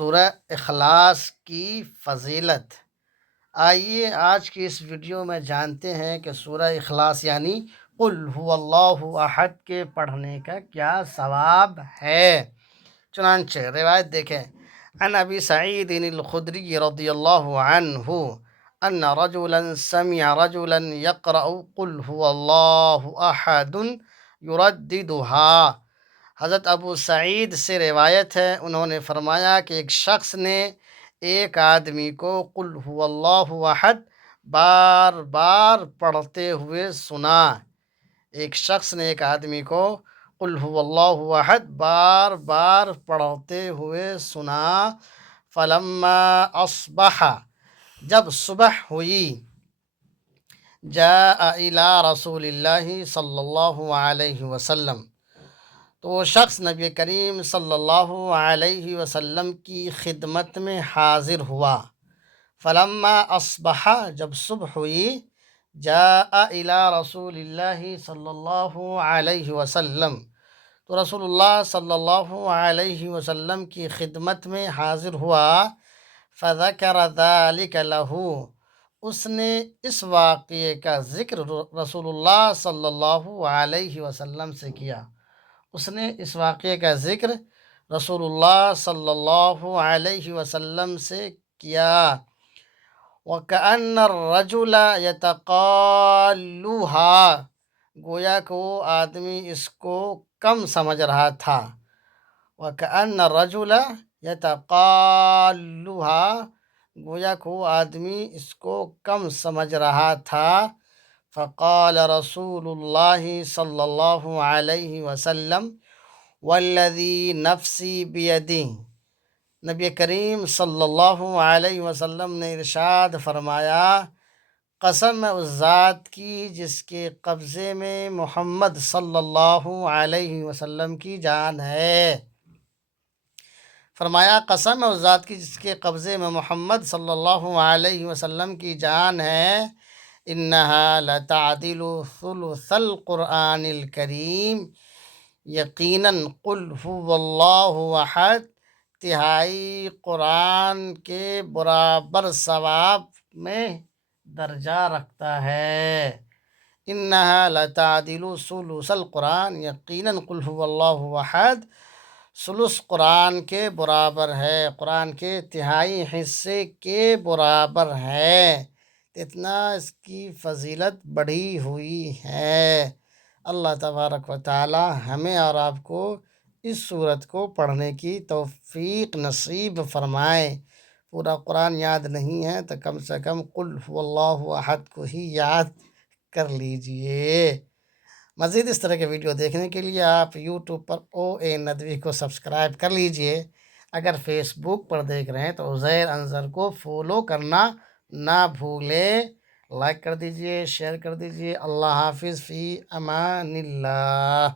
سورہ اخلاص کی فضیلت۔ آئیے آج کی اس ویڈیو میں جانتے ہیں کہ سورہ اخلاص یعنی قل هو اللہ احد کے پڑھنے کا کیا ثواب ہے۔ چنانچہ روایت دیکھیں، عن ابی سعید الخدری رضی اللہ عنہ ان رجلا سمع رجلا يقرأ قل هو اللہ احد يرددها۔ حضرت ابو سعید سے روایت ہے، انہوں نے فرمایا کہ ایک شخص نے ایک آدمی کو قل هو اللہ احد بار بار پڑھتے ہوئے سنا۔ ایک شخص نے ایک آدمی کو قل هو اللہ احد بار بار پڑھتے ہوئے سنا۔ فلما اصبح، جب صبح ہوئی، جاء الى رسول اللہ صلی اللہ علیہ وسلم، تو وہ شخص نبی کریم صلی اللہ علیہ وسلم کی خدمت میں حاضر ہوا۔ فلما اصبح، جب صبح ہوئی، جاء الى رسول اللہ صلی اللہ علیہ وسلم، تو رسول اللہ صلی اللہ علیہ وسلم کی خدمت میں حاضر ہوا۔ فذکر ذلک لہ، اس نے اس واقعے کا ذکر رسول اللہ صلی اللہ علیہ وسلم سے کیا۔ اس نے اس واقعے کا ذکر رسول اللہ صلی اللہ علیہ وسلم سے کیا۔ وَكَأَنَّ الرَّجُلَ يَتَقَالُّهَا، گویا کہ وہ آدمی اس کو کم سمجھ رہا تھا۔ وَكَأَنَّ الرَّجُلَ يَتَقَالُّهَا، گویا کہ وہ آدمی اس کو کم سمجھ رہا تھا۔ فقال رسول اللہ صلی اللہ علیہ وسلم والذی نفسی بیدہ، نبی کریم صلی اللہ علیہ وسلم نے ارشاد فرمایا، قسم ہے اس ذات کی جس کے قبضے میں محمد صلی اللہ علیہ وسلم کی جان ہے۔ فرمایا قسم ہے اس ذات کی جس کے قبضے میں محمد صلی اللہ علیہ وسلم کی جان ہے، انہا لتعدل ثلث القرآن الکریم، یقیناً قل هو اللہ احد تہائی قرآن کے برابر ثواب میں درجہ رکھتا ہے۔ انہا لتعدل ثلث القرآن، یقیناً قل هو اللہ احد ثلث قرآن کے برابر ہے، قرآن کے تہائی حصے کے برابر ہے۔ اتنا اس کی فضیلت بڑھی ہوئی ہے۔ اللہ تبارک و تعالی ہمیں اور آپ کو اس سورت کو پڑھنے کی توفیق نصیب فرمائے۔ پورا قرآن یاد نہیں ہے تو کم سے کم قل هو اللہ احد کو ہی یاد کر لیجئے۔ مزید اس طرح کے ویڈیو دیکھنے کے لیے آپ یوٹیوب پر OA ندوی کو سبسکرائب کر لیجئے۔ اگر فیس بک پر دیکھ رہے ہیں تو عزیر انظر کو فالو کرنا نہ بھولیں۔ لائک کر دیجئے، شیئر کر دیجئے۔ اللہ حافظ، فی امان اللہ۔